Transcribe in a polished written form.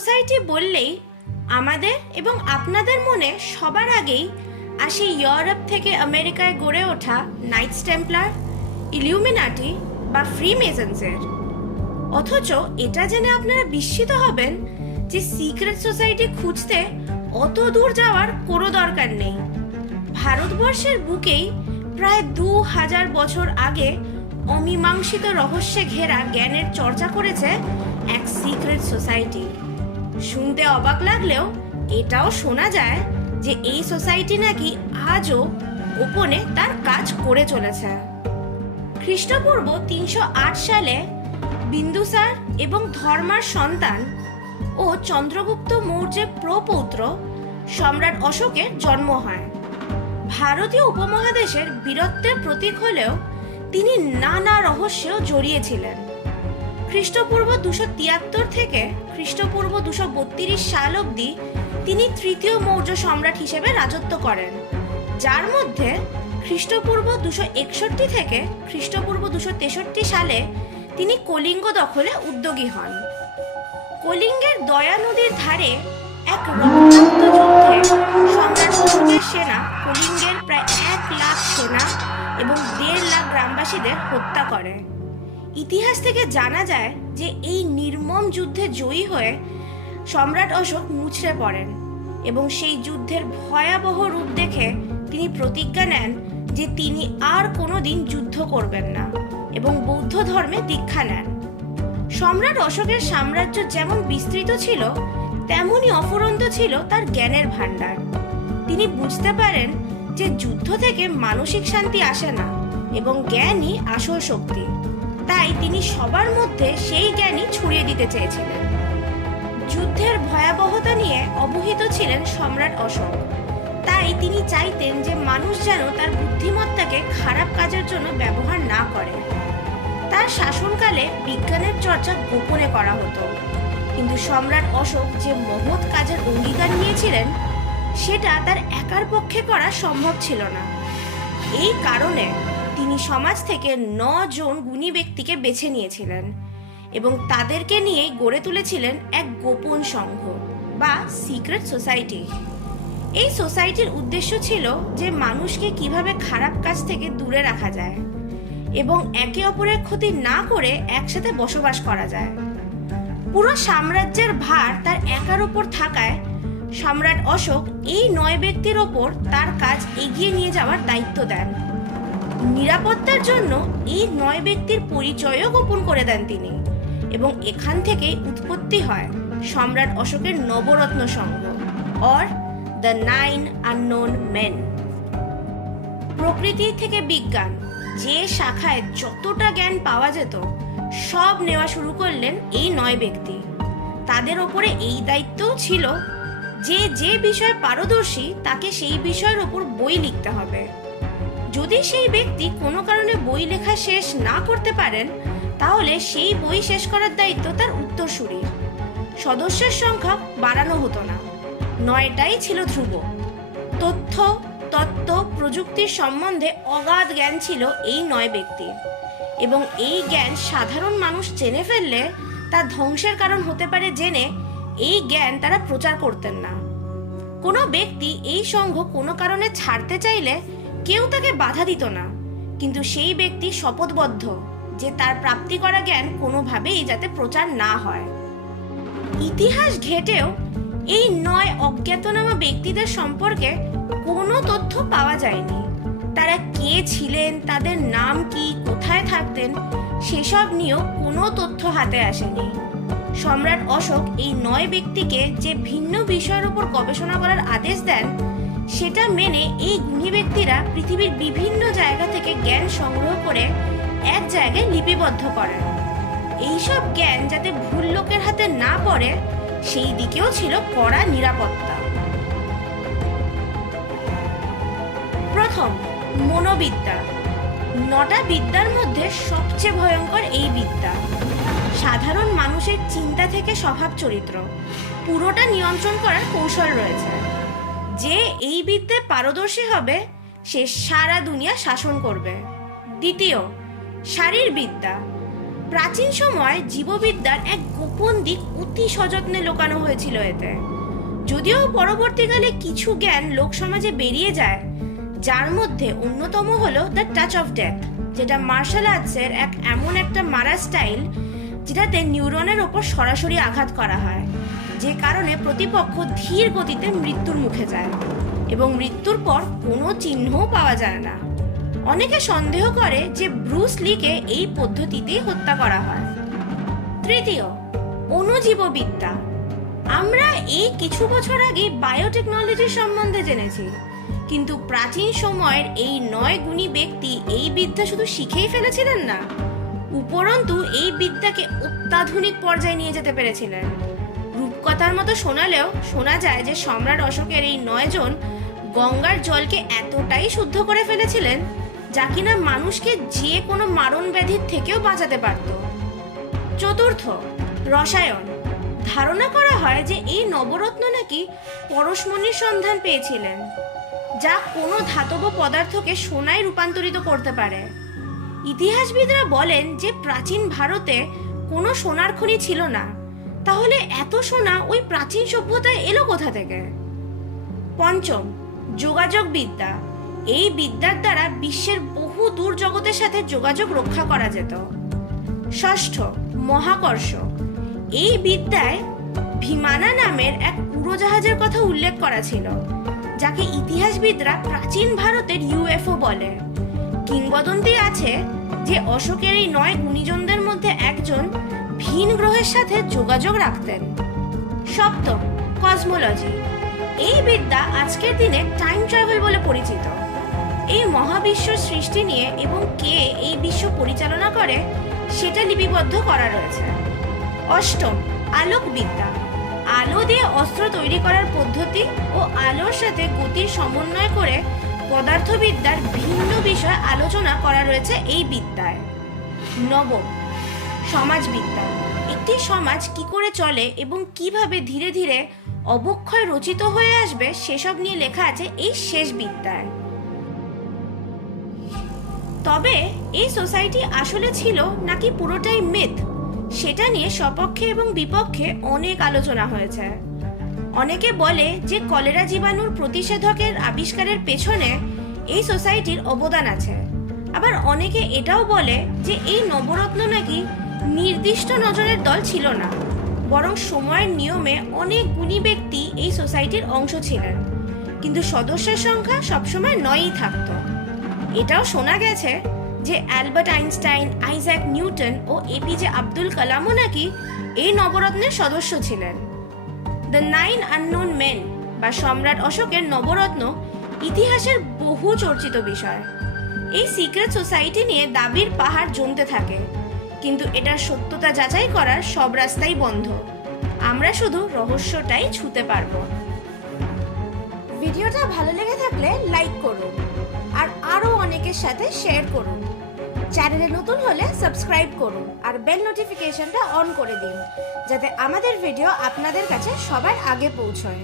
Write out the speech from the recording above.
Society বললেই আমাদের এবং আপনাদের মনে সবার আগেই আসে ইউরোপ থেকে আমেরিকায় গড়ে ওঠা নাইটস টেম্পলার, ইলিউমিনাটি বা ফ্রিমেসন্সের। অথচ এটা জেনে আপনারা বিস্মিত হবেন যে সিক্রেট সোসাইটি খুঁজতে অত দূর যাওয়ার কোনো দরকার নেই। ভারতবর্ষের বুকেই প্রায় 2000 বছর আগে অমীমাংসিত রহস্যে ঘেরা জ্ঞানের চর্চা করেছে এক সিক্রেট সোসাইটি। শুনতে অবাক লাগলেও এটাও শোনা যায় যে এই সোসাইটি নাকি আজও গোপনে তার কাজ করে চলেছে। খ্রিস্টপূর্ব 308 সালে বিন্দুসার এবং ধর্মার সন্তান ও চন্দ্রগুপ্ত মৌর্যের প্রপৌত্র সম্রাট অশোকের জন্ম হয়। ভারতীয় উপমহাদেশের বীরত্বের প্রতীক হলেও তিনি নানা রহস্যেও জড়িয়েছিলেন। খ্রিস্টপূর্ব 273 থেকে খ্রিস্টপূর্ব 232 সাল অবধি তিনি তৃতীয় মৌর্য সম্রাট হিসেবে রাজত্ব করেন, যার মধ্যে খ্রিস্টপূর্ব 261 থেকে খ্রিস্টপূর্ব 263 সালে তিনি কলিঙ্গ দখলে উদ্যোগী হন। কলিঙ্গের দয়া নদীর ধারে এক রক্তাক্ত যুদ্ধে সম্রাট অশোকের সেনা কলিঙ্গের প্রায় 1 লাখ সেনা এবং 1.5 লাখ গ্রামবাসীদের হত্যা করে। ইতিহাস থেকে জানা যায় যে এই নির্মম যুদ্ধে জয়ী হয়ে সম্রাট অশোক মুচড়ে পড়েন এবং সেই যুদ্ধের ভয়াবহ রূপ দেখে তিনি প্রতিজ্ঞা নেন যে তিনি আর কোনোদিন যুদ্ধ করবেন না এবং বৌদ্ধ ধর্মে দীক্ষা নেন। সম্রাট অশোকের সাম্রাজ্য যেমন বিস্তৃত ছিল তেমনই অফুরন্ত ছিল তার জ্ঞানের ভাণ্ডার। তিনি বুঝতে পারেন যে যুদ্ধ থেকে মানসিক শান্তি আসে না এবং জ্ঞানই আসল শক্তি। তাই তিনি সবার মধ্যে সেই জ্ঞানই ছড়িয়ে দিতে চেয়েছিলেন। যুদ্ধের ভয়াবহতা নিয়ে অবহিত ছিলেন সম্রাট অশোক, তাই তিনি চাইতেন যে মানুষ যেন তার বুদ্ধিমত্তাকে খারাপ কাজের জন্য ব্যবহার না করে। তার শাসনকালে বিজ্ঞানের চর্চা গোপনে করা হতো, কিন্তু সম্রাট অশোক যে মহৎ কাজের অঙ্গীকার নিয়েছিলেন সেটা তার একার পক্ষে করা সম্ভব ছিল না। এই কারণে তিনি সমাজ থেকে 9 জন গুণী ব্যক্তিকে বেছে নিয়েছিলেন এবং তাদেরকে নিয়ে গড়ে তুলেছিলেন এক গোপন সংঘ বা সিক্রেট সোসাইটি। এই সোসাইটির উদ্দেশ্য ছিল যে মানুষকে কিভাবে খারাপ কাজ থেকে দূরে রাখা যায় এবং একে অপরের ক্ষতি না করে একসাথে বসবাস করা যায়। পুরো সাম্রাজ্যের ভার তার একার উপর থাকায় সম্রাট অশোক এই 9 ব্যক্তির ওপর তার কাজ এগিয়ে নিয়ে যাওয়ার দায়িত্ব দেন। নিরাপত্তার জন্য এই 9 ব্যক্তির পরিচয়ও গোপন করে দেন তিনি এবং এখান থেকেই উৎপত্তি হয় সম্রাট অশোকের নবরত্ন সংঘ অর দ্য 9 আননোন মেন। প্রকৃতি থেকে বিজ্ঞান যে শাখায় যতটা জ্ঞান পাওয়া যেত সব নেওয়া শুরু করলেন এই 9 ব্যক্তি। তাদের ওপরে এই দায়িত্বও ছিল যে যে বিষয়ে পারদর্শী তাকে সেই বিষয়ের ওপর বই লিখতে হবে। যদি সেই ব্যক্তি কোনো কারণে বই লেখা শেষ না করতে পারেন তাহলে সেই বই শেষ করার দায়িত্ব তার উত্তরসূরির। সদস্যের সংখ্যা বাড়ানো হতো না, 9টাই ছিল ধ্রুব। তথ্য, তত্ত্ব, প্রযুক্তির সম্বন্ধে অগাধ জ্ঞান ছিল এই 9 ব্যক্তির এবং এই জ্ঞান সাধারণ মানুষ জেনে ফেললে তা ধ্বংসের কারণ হতে পারে জেনে এই জ্ঞান তারা প্রচার করতেন না। কোনো ব্যক্তি এই সংঘ কোনো কারণে ছাড়তে চাইলে কেউ তাকে বাধা দিত না, কিন্তু সেই ব্যক্তি শপথবদ্ধ যে তার প্রাপ্তি করা জ্ঞান কোনোভাবেই যাতে প্রচার না হয়। ইতিহাস ঘেটেও এই 9 অজ্ঞাতনামা ব্যক্তিদের সম্পর্কে কোনো তথ্য পাওয়া যায়নি। তারা কে ছিলেন, তাদের নাম কি, কোথায় থাকতেন সেসব নিয়েও কোনো তথ্য হাতে আসেনি। সম্রাট অশোক এই 9 ব্যক্তিকে যে ভিন্ন বিষয়ের উপর গবেষণা করার আদেশ দেন সেটা মেনে এই গুণী ব্যক্তিরা পৃথিবীর বিভিন্ন জায়গা থেকে জ্ঞান সংগ্রহ করে এক জায়গায় লিপিবদ্ধ করেন। এইসব জ্ঞান যাতে ভুল লোকের হাতে না পড়ে সেই দিকেও ছিল কড়া নিরাপত্তা। প্রথম, মনোবিদ্যা। 9টা বিদ্যার মধ্যে সবচেয়ে ভয়ঙ্কর এই বিদ্যা। সাধারণ মানুষের চিন্তা থেকে স্বভাব চরিত্র পুরোটা নিয়ন্ত্রণ করার কৌশল রয়েছে। যে এই বিদ্যায় পারদর্শী হবে সে সারা দুনিয়া শাসন করবে। দ্বিতীয়, শারীরবিদ্যা। প্রাচীন সময় জীববিদ্যার এক গোপন দিক অতি সযত্নে লুকানো হয়েছিল এতে। যদিও পরবর্তীকালে কিছু জ্ঞান লোকসমাজে বেরিয়ে যায়, যার মধ্যে অন্যতম হলো দ্য টাচ অফ ডেথ, যেটা মার্শাল আর্টসের এমন একটা মারা স্টাইল যেটাতে নিউরনের ওপর সরাসরি আঘাত করা হয়, যে কারণে প্রতিপক্ষ ধীর গতিতে মৃত্যুর মুখে যায় এবং মৃত্যুর পর কোনো চিহ্নও পাওয়া যায় না। অনেকে সন্দেহ করে যে ব্রুস লিকে এই পদ্ধতিতেই হত্যা করা হয়। তৃতীয়, অণুজীববিদ্যা। আমরা এই কিছু বছর আগে বায়োটেকনোলজির সম্বন্ধে জেনেছি, কিন্তু প্রাচীন সময়ের এই 9 গুণী ব্যক্তি এই বিদ্যা শুধু শিখেই ফেলেছিলেন না, উপরন্তু এই বিদ্যাকে অত্যাধুনিক পর্যায়ে নিয়ে যেতে পেরেছিলেন। রূপকথার মতো শোনালেও শোনা যায় যে সম্রাট অশোকের এই 9 জন গঙ্গার জলকে এতটাই শুদ্ধ করে ফেলেছিলেন যা কিনা মানুষকে যে কোনো মারণ ব্যাধির থেকেও বাঁচাতে পারত। চতুর্থ, রসায়ন। ধারণা করা হয় যে এই নবরত্ন নাকি পরশমণির সন্ধান পেয়েছিলেন, যা কোনো ধাতব পদার্থকে সোনায় রূপান্তরিত করতে পারে। ইতিহাসবিদরা বলেন যে প্রাচীন ভারতে কোনো সোনার খনি ছিল না, তাহলে এত সোনা ওই প্রাচীন সভ্যতায় এলো কোথা থেকে? পঞ্চম, যোগাযোগ বিদ্যা। এই বিদ্যার দ্বারা বিশ্বের বহু দূর জগতের সাথে যোগাযোগ রক্ষা করা যেত। ষষ্ঠ, মহাকর্ষ। এই বিদ্যায় ভিমানা নামের এক উড়োজাহাজের কথা উল্লেখ করা ছিল, যাকে ইতিহাসবিদরা প্রাচীন ভারতের ইউএফও বলে। কিংবদন্তি আছে যে অশোকের এই 9 গুণীজনদের মধ্যে একজন ভিন গ্রহের সাথে যোগাযোগ রাখতেন। সপ্তম, কসমোলজি। এই বিদ্যা আজকের দিনে টাইম ট্রাভেল বলে পরিচিত। এই মহাবিশ্ব সৃষ্টি নিয়ে এবং কে এই বিশ্ব পরিচালনা করে সেটা লিপিবদ্ধ করা রয়েছে। অষ্টম, আলোকবিদ্যা। আলো দিয়ে অস্ত্র তৈরি করার পদ্ধতি ও আলোর সাথে গতির সমন্বয় করে পদার্থবিদ্যার ভিন্ন বিষয় আলোচনা করা রয়েছে এই বিদ্যায়। নবম, সমাজবিদ্যা। একটি সমাজ কি করে চলে এবং কিভাবে ধীরে ধীরে অবক্ষয় রচিত হয়ে আসবে সেসব নিয়ে লেখা আছে এই শেষ বিদ্যায়। তবে এই সোসাইটি আসলে ছিল নাকি পুরোটাই মিথ, সেটা নিয়ে সপক্ষে এবং বিপক্ষে অনেক আলোচনা হয়েছে। অনেকে বলে যে কলেরা জীবাণুর প্রতিষেধকের আবিষ্কারের পেছনে এই সোসাইটির অবদান আছে, আবার অনেকে এটাও বলে যে এই নবরত্ন নাকি নির্দিষ্ট নজরের দল ছিল না, বরং সময়ের নিয়মে অনেক গুণী ব্যক্তি এই সোসাইটির অংশ ছিলেন, কিন্তু সদস্যের সংখ্যা সবসময় 9ই থাকত। এটাও শোনা গেছে যে অ্যালবার্ট আইনস্টাইন, আইজ্যাক নিউটন ও এপিজে আব্দুল কালামও নাকি এই নবরত্নের সদস্য ছিলেন। দ্য 9 আননোন মেন বা সম্রাট অশোকের নবরত্ন ইতিহাসের বহু চর্চিত বিষয়। এই সিক্রেট সোসাইটি নিয়ে দাবির পাহাড় জমতে থাকে, কিন্তু এটার সত্যতা যাচাই করার সব রাস্তাই বন্ধ। আমরা শুধু রহস্যটাই ছুঁতে পারবো। ভিডিওটা ভালো লেগে থাকলে লাইক করুন আর আরো অনেকের সাথে শেয়ার করুন। চ্যানেলে নতুন হলে সাবস্ক্রাইব করুন আর বেল নোটিফিকেশনটা অন করে দিন, যাতে আমাদের ভিডিও আপনাদের কাছে সবার আগে পৌঁছয়।